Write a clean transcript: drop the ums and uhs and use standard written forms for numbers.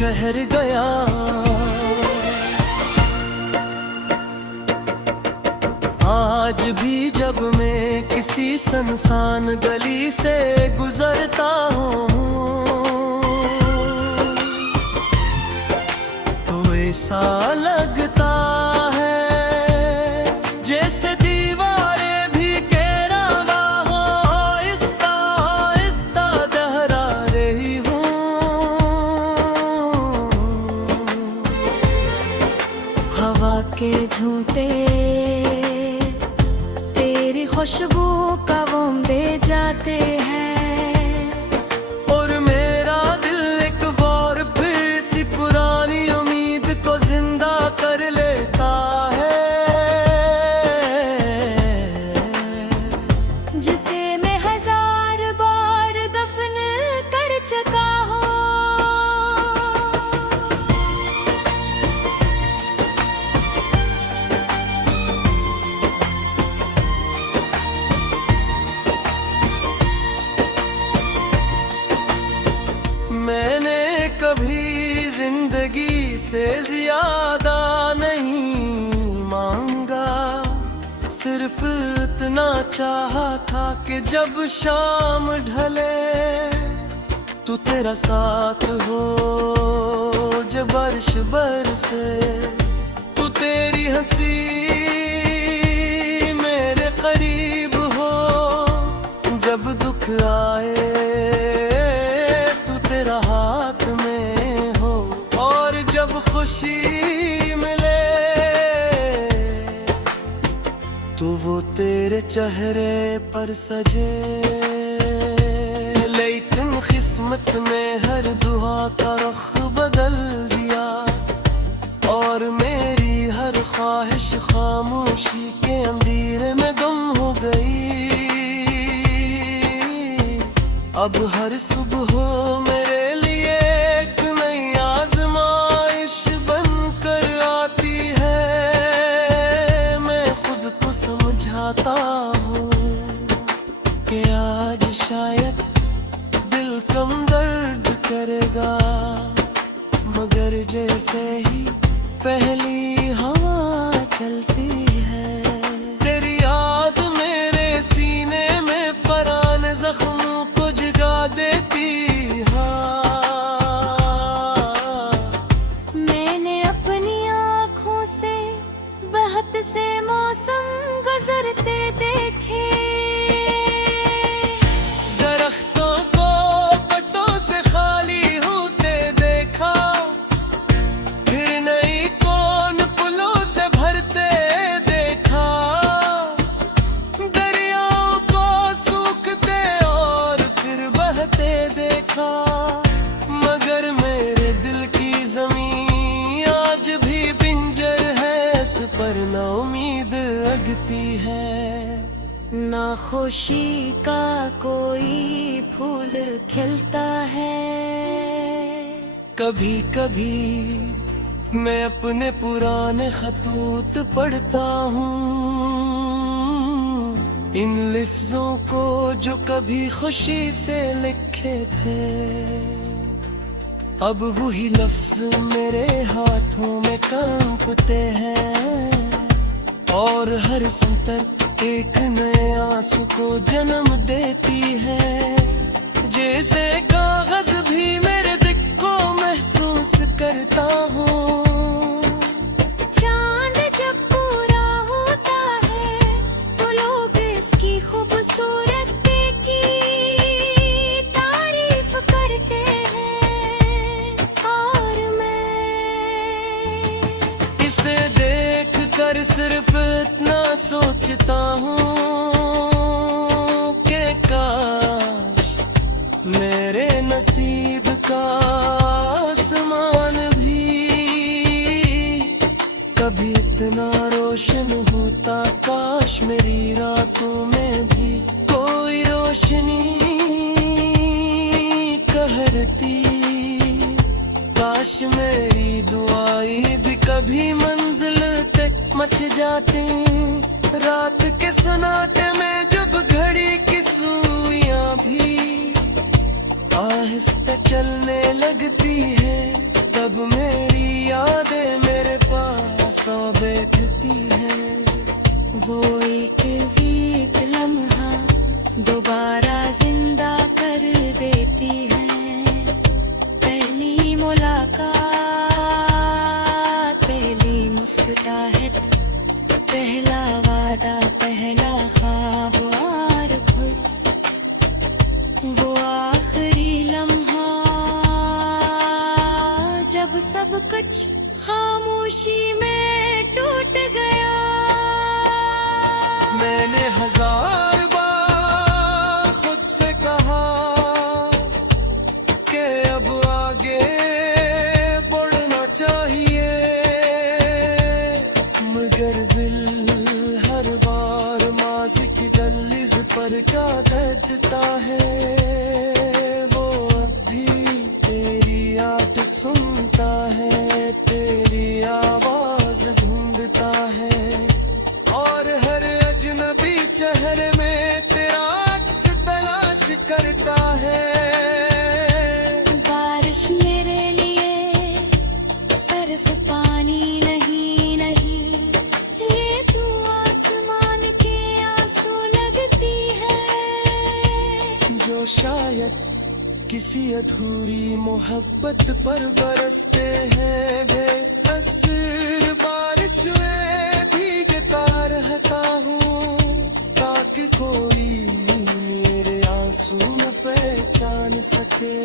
ठहर गया। आज भी जब मैं किसी सुनसान गली से गुजरता हूँ तो ऐसा लगता है जैसे दीवारें भी कह रहा हो, आहिस्ता आहिस्ता दोहरा रही हूँ। हवा के झूठे तेरी खुशबू का बोंबे जाते हैं और मेरा दिल एक बार फिर सी पुरानी उम्मीद को जिंदा कर लेता है, जिसे मैं 1000 बार दफन कर चुका हूँ। मैंने कभी जिंदगी से ज्यादा नहीं मांगा, सिर्फ इतना चाहा था कि जब शाम ढले तू तेरा साथ हो, जब बारिश बरसे तू तेरी हंसी मेरे करीब हो, जब दुख आए तेरा हाथ में हो, और जब खुशी मिले तो वो तेरे चेहरे पर सजे। लेकिन किस्मत ने हर दुआ का रुख बदल दिया और मेरी हर ख्वाहिश खामोशी के अंधेरे में गुम हो गई। अब हर सुबह मेरे लिए एक नई आजमाइश बनकर आती है। मैं खुद को समझाता हूँ कि आज शायद दिल कम दर्द करेगा, मगर जैसे ही पहली हवा चलती है तेरी याद मेरे सीने में पुराने जख्मों को जगा देती। मैंने अपनी आँखों से बहुत से मौसम गुजरते देखे, दरख्तों को पत्तों से खाली होते देखा, फिर नई कौन पुलों से भरते देखा, दरियाओं को सूखते और फिर बहते देखा, मगर मेरे दिल की जमीन आज भी पिंजर है, इस पर ना उम्मीद लगती है। ना खुशी का कोई फूल खिलता है। कभी कभी मैं अपने पुराने खतूत पढ़ता हूँ, इन लफ्जों को जो कभी खुशी से लिखे थे, अब वही लफ्ज मेरे हाथों में कांपते हैं और हर संतर एक नए आंसू को जन्म देती है। जैसे कागज भी मेरे दिल को महसूस करता हूँ। चांद जब पूरा होता है तो लोग इसकी खूबसूरती की तारीफ करते हैं, और मैं इसे देख कर सिर्फ इतना सोचता हूँ कि काश मेरे नसीब का आसमान भी कभी इतना रोशन होता, काश मेरी रातों में भी कोई रोशनी कहरती, काश मेरी दुआएं भी कभी मंजिल तक मच जाती। रात के सन्नाटे में जब घड़ी की सुइयां भी आहिस्ता चलने लगती है, तब मेरी यादें मेरे पास आ बैठती हैं। वो एक एक लम्हा दोबारा जिंदा कर देती है। पहली मुलाकात, पहली मुस्कुराहट, पहला वादा, पहला ख्वाब और खुद वो आखिरी लम्हा जब सब कुछ खामोशी में टूट गया। मैंने 1000 बार खुद से कहा कि अब आगे बढ़ना चाहिए, मगर दिल हर बार माज़ी की दहलीज पर क्या कहता है। वो अब भी तेरी आवाज़ सुनता है, तेरी आवाज ढूंढता है, और हर अजनबी चेहरे में तेरा अक्स तलाश करता है। बारिश मेरे लिए सिर्फ पानी नहीं नहीं, ये तू आसमान के आंसू लगती है। जो शायद किसी अधूरी मोहब्बत पर बरसते हैं बेअसर बारिश में भीगता रहता हूँ, ताकि कोई मेरे आंसू न पहचान सके।